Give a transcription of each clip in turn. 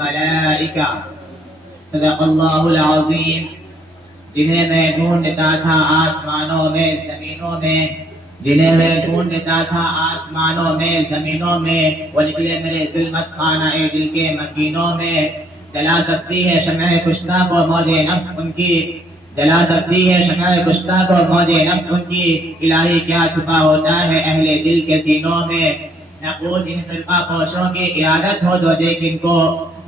والملائکہ صدق اللہ العظیم. جنہیں میں ڈھونڈتا تھا آسمانوں میں زمینوں میں، جنہیں میں ڈھونڈتا تھا آسمانوں میں زمینوں میں، وہ نکلے میرے ظلمت خانہ دل کے مکینوں میں. جلا سکتی ہے شمع کشتہ کو موج نفس ان کی، جلا سکتی ہے شمع کشتہ کو موج نفس ان کی. الہی کیا چھپا ہوتا ہے اہل دل کے سینوں میں. نقوش ان فرقہ پوشوں کی ارادت ہو تو دیکھ ان کو،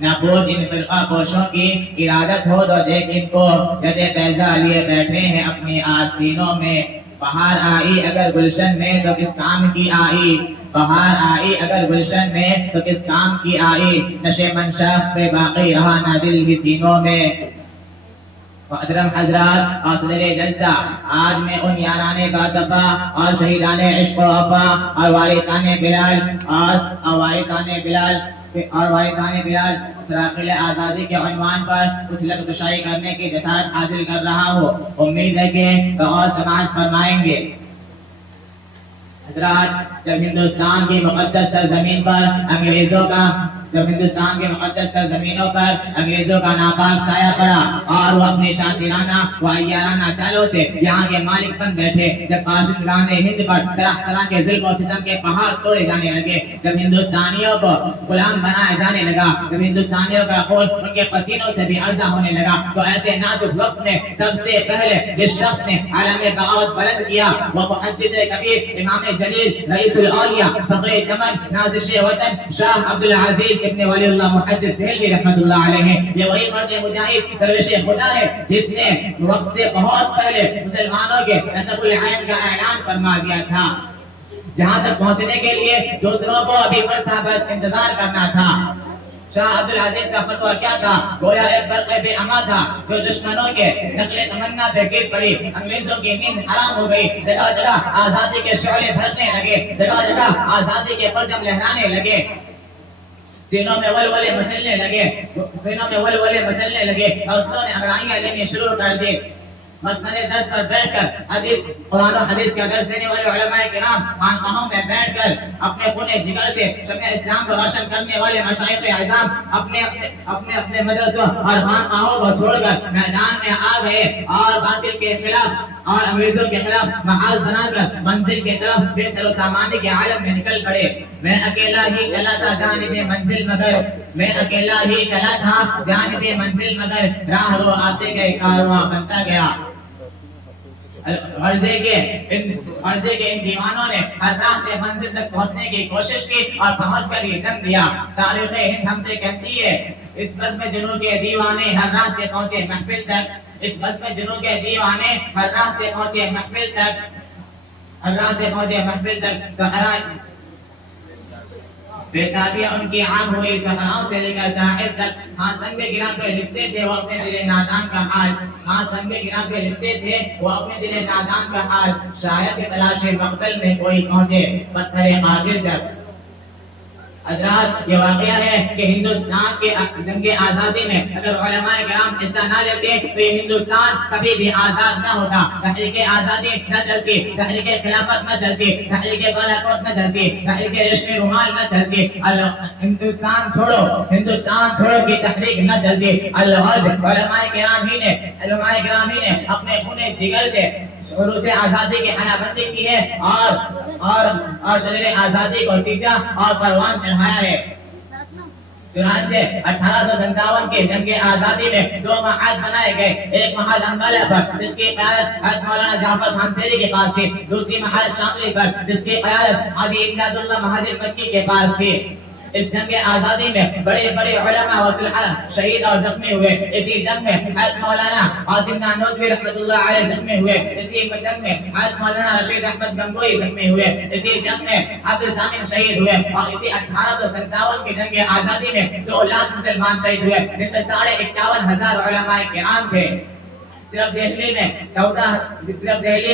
نقوش ان فرقہ پوشوں کی ارادت ہو تو دیکھ ان کو. جدے پیزا لیے بیٹھے ہیں اپنی آستینوں میں. بہار آئی اگر گلشن میں تو کس کام کی آئی، بہار آئی اگر گلشن میں تو کس کام کی آئی. نشے منشا پہ باقی رہا نہ دل بھی سینوں میں. محترم حضرات اور صدر جلسہ، آج میں ان یارانے کا صفا اور شہیدان عشق و وفا اور وارثان بلال سراقل آزادی کے عنوان پر کچھ لفظ کشائی کرنے کی جسارت حاصل کر رہا ہوں. امید ہے کہ غور سماعت فرمائیں گے. حضرات، جب ہندوستان کی مقدس سرزمین پر انگریزوں کا انگریزوں کا ناپاک سایہ پڑا اور وہ اپنی شاطرانہ و عیارانہ چالوں سے یہاں کے مالک بن بیٹھے، جب باشندگان ہند پر طرح طرح کے ظلم و ستم کے پہاڑ توڑے جانے لگے، جب ہندوستانیوں کو غلام بنایا جانے لگا، جب ہندوستانیوں کا خون ان کے پسینوں سے بھی عرضہ ہونے لگا، تو ایسے نازک وقت میں سب سے پہلے جس شخص نے عالم بغاوت بلند کیا وہ محدث کبیر، امام جلیل، رئیس الاولیاء، فخر چمن، نازش وطن، شاہ عبدالعزیز ابن ولی اللہ محدث دہلوی رحمۃ اللہ علیہ. یہ وہی مرد مجاہد درویش خدا ہے جس نے وقت سے بہت پہلے مسلمانوں کے نصب العین کا اعلان فرما دیا تھا. جہاں تک پہنچنے کے لیے دوسروں کو ابھی برس انتظار کرنا تھا. شاہ عبدالعزیز کا فتویٰ کیا تھا؟ گویا ایک برق بے اما تھا جو دشمنوں کے نقل تمنا پہ گر پڑی. انگریزوں کی نیند حرام ہو گئی. جگہ جگہ آزادی کے شعلے بھڑکنے لگے، جگہ جگہ آزادی کے پرچم لہرانے لگے، سینوں میں ولولے مچلنے لگے، حوصلوں نے انگڑائیاں لینے شروع کر دی. مسند درس پر بیٹھ کر قرآن و حدیث کا درس دینے والے علماء کرام خانقاہوں میں بیٹھ کر اپنے خون جگر سے شمع اسلام کو روشن کرنے والے مشائخ اعظام اپنے مدرسوں اور خانقاہوں کو چھوڑ کر میدان میں آ گئے اور باطل کے خلاف اور انگریزوں کے خلاف محاذ بنا کر منزل کی طرف بے سر و سامانی کے عالم میں نکل پڑے. میں اکیلا ہی چلا تھا جانب منزل مگر راہ رو آتے گئے کارواں بنتا گیا. غرضے کے ان دیوانوں نے ہر راہ سے منزل تک پہنچنے کی کوشش کی اور پہنچ کر یہ جنم دیا. تاریخ ہند ہم سے کہتی ہے اس بزم جنوں کے دیوانے ہر راہ سے پہنچے محفل تک، اس بزم جنوں کے دیوانے ہر راہ سے پہنچے محفل تک. بیتابیاں ان کی عام ہوئی صحراؤں سے لے کر ساحل تک. ہاں سنگ گرا پہ لکھتے تھے وہ اپنے دل نادان کا حال، شاید تلاش مقتل میں کوئی پہنچے پتھر قاتل تک. حضرات، یہ واقعہ ہے کہ ہندوستان کے جنگ آزادی میں اگر علماء کرام حصہ نہ لیتے تو یہ ہندوستان کبھی بھی آزاد نہ ہوتا. تحریک آزادی نہ چلتی، تحریک خلافت نہ چلتی، تحریک بالاکوٹ نہ چلتی، تحریک ریشمی رومال نہ چلتی، ہندوستان چھوڑو کی تحریک نہ چلتی. الغرض علماء کرام ہی نے اپنے خون جگر سے شروع سے آزادی کی حنا بندی کی ہے اور شجر آزادی کو سیچا اور پروان چڑھایا ہے. چنانچہ 1857 کے جنگ آزادی میں 2 محاذ بنائے گئے. ایک محاذ امبالہ پر جس کی قیادت حضرت مولانا جعفر خان سیری کے پاس تھی، دوسری محاذ شاملی پر جس کی قیادت حاجی امداد اللہ مہاجر مکی کے پاس تھی. اس جنگ آزادی میں بڑے بڑے علماء و صلحاء شہید اور زخمی ہوئے. اسی جنگ میں حضرت مولانا عاصم نانوتوی رحمۃ اللہ علیہ زخمی ہوئے. اسی جنگ میں حضرت مولانا رشید احمد گنگوئی زخمی ہوئے. اسی جنگ میں عبد الضامن شہید ہوئے. اور اسی 1857 کی جنگ آزادی میں 2 لاکھ مسلمان شہید ہوئے، جن میں 51,500 علماء کرام تھے. صرف دہلی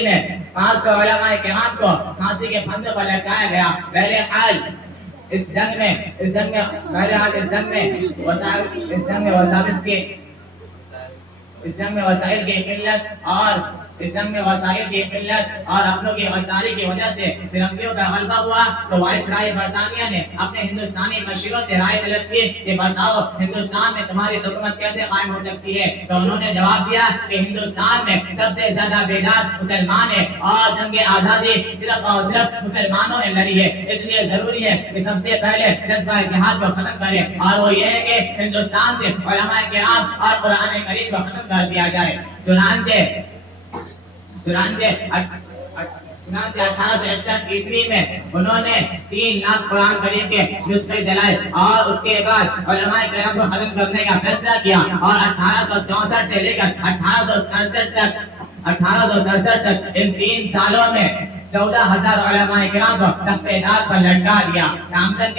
میں 500 علماء کرام کو پھانسی کے پھندے پر لٹکایا گیا. بہرحال اس جنگ میں وسائل کی قلت اور اس جنگ میں وسائل کی قلت اور اپنوں کی غداری کی وجہ سے فرنگیوں کا غلبہ ہوا تو وائس رائے برطانیہ نے اپنے ہندوستانی مشیروں سے رائے طلب کی کہ بتاؤ ہندوستان میں تمہاری حکومت کیسے قائم ہو سکتی ہے؟ تو انہوں نے جواب دیا کہ ہندوستان میں سب سے زیادہ بیدار مسلمان ہیں اور جنگ آزادی صرف اور صرف مسلمانوں نے لڑی ہے، اس لیے ضروری ہے کہ سب سے پہلے جذبہ جہاد کو ختم کریں اور وہ یہ ہے کہ ہندوستان سے علماء کرام اور قرآن کریم کو ختم کر دیا جائے۔ چنانچہ 1861 عیسوی میں انہوں نے 3 لاکھ قرآن کریم کے نسخے جلائے اور اس کے بعد علماء کرام کو ختم کرنے کا فیصلہ کیا اور 1864 سے لے کر 1867 تک ان 3 سالوں میں 14,000 علماء کرام کو تخت دار پر لٹکا دیا۔ تامسن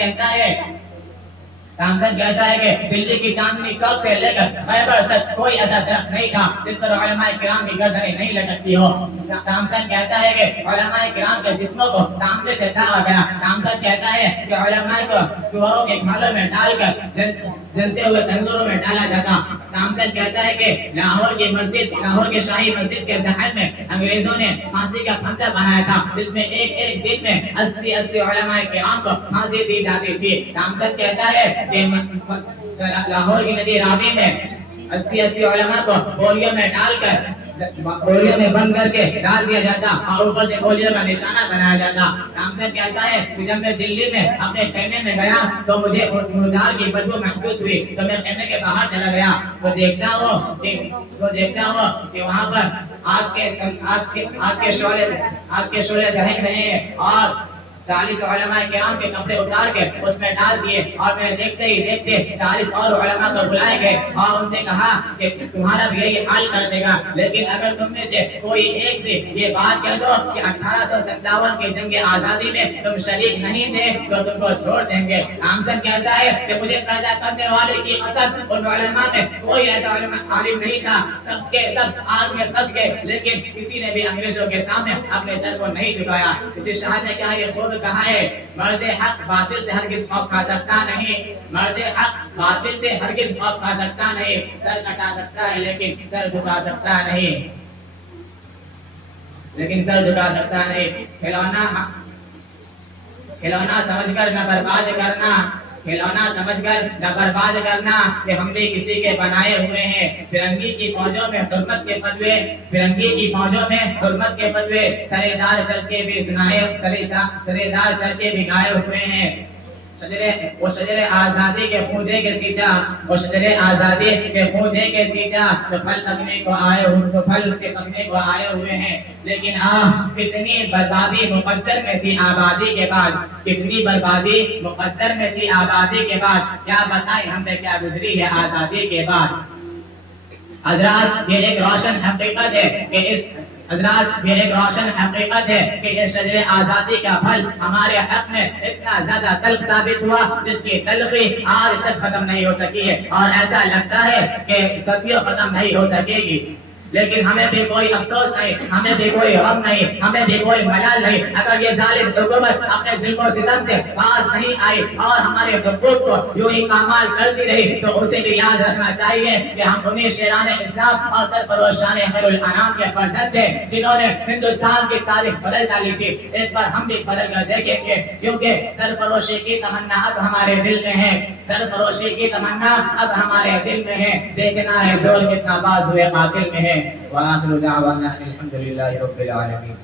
کہتا ہے کہ دلی کی چاندنی چوک سے لے کر خیبر تک کوئی ایسا درخت نہیں تھا جس پر علماء کرام کی گردنیں نہیں لٹکتی ہو۔ تامسن کہتا ہے کہ علماء کرام کے جسموں کو تانبے سے ڈھایا گیا۔ تامسن کہتا ہے کہ علماء کو سوروں کے کھالوں میں ڈال کر جلتے ہوئے تندوروں میں ڈالا جاتا۔ تامسن کہتا ہے کہ لاہور کی شاہی مسجد کے صحن میں انگریزوں نے پھانسی کا پھندا بنایا تھا جس میں ایک دن میں 80 علماء کرام کو پھانسی دی جاتی تھی۔ تامسن کہتا ہے کہ لاہور کی ندی راوی میں 80 علماء کو بوریوں میں ڈال کر بوریوں میں بند کر کے ڈال دیا جاتا اور اوپر سے گولیوں کا نشانہ بنایا جاتا۔ تامسن کہتا ہے کہ جب میں دلی میں اپنے خیمے میں گیا تو مجھے مردار کی بدبو محسوس ہوئی تو میں خیمے کے باہر چلا گیا تو دیکھتا ہوں کہ وہاں پر آگ کے شعلے دہک رہے ہیں اور 40 علماء کرام کے کپڑے اتار کے اس میں ڈال دیے اور میں دیکھتے ہی دیکھتے 40 اور علماء کو بلائے گئے اور ان سے کہا کہ تمہارا بھی یہی حال کر دے گا، لیکن اگر تم میں سے کوئی ایک بھی یہ بات کہہ دو کہ 1857 کی جنگ آزادی میں تم شریک نہیں تھے تو تم کو چھوڑ دیں گے۔ تامسن کہتا ہے کہ مجھے پیدا کرنے والے کی قسم ان علماء میں کوئی ایسا عالم نہیں تھا، سب کے سب آگ میں دب گئے، لیکن کسی نے بھی انگریزوں کے سامنے اپنے سر کو نہیں جھکایا۔ کسی شاعر نے کہا یہ خود کہا ہے مرد حق باطل سے ہرگز خوف کھا سکتا نہیں، مرد حق باطل سے ہرگز خوف کھا سکتا نہیں، سر کٹا سکتا ہے لیکن سر جھکا سکتا نہیں، کھلونا سمجھ کر نہ برباد کرنا کہ ہم بھی کسی کے بنائے ہوئے ہیں۔ فرنگی کی فوجوں میں حرمت کے فتوے سرےدار چل کے بھی گائے ہوئے ہیں۔ وہ شجر آزادی کے خون دے کے سیچا تو پھل پکنے کو آئے ہوئے ہیں، لیکن کتنی بربادی مقدر میں تھی آبادی کے بعد، کیا بتائیں ہم نے کیا گزری ہے آزادی کے بعد۔ حضرات یہ ایک روشن حقیقت ہے کہ یہ شجر آزادی کا پھل ہمارے حق میں اتنا زیادہ تلخ ثابت ہوا جس کی تلخی آج تک ختم نہیں ہو سکی ہے اور ایسا لگتا ہے کہ صدیوں ختم نہیں ہو سکے گی، لیکن ہمیں بھی کوئی افسوس نہیں، ہمیں بھی کوئی غم نہیں، ہمیں بھی کوئی ملال نہیں۔ اگر یہ ظالم حکومت اپنے ظلم و ستم سے باز نہیں آئی اور ہمارے حقوق کو یوں ہی پامال کرتی رہی تو اسے بھی یاد رکھنا چاہیے کہ ہم انہیں شیران اسلام اور سرفروشان خیر الانام کے فرزند تھے جنہوں نے ہندوستان کی تاریخ بدل ڈالی تھی۔ ایک بار ہم بھی بدل کر دیکھیں گے، کیونکہ سرفروشی کی تمنا اب ہمارے دل میں ہے، دیکھنا ہے زور کتنا باز ہوئے قاتل میں ہے۔ وآخر دعوانا الحمد للہ رب العالمین۔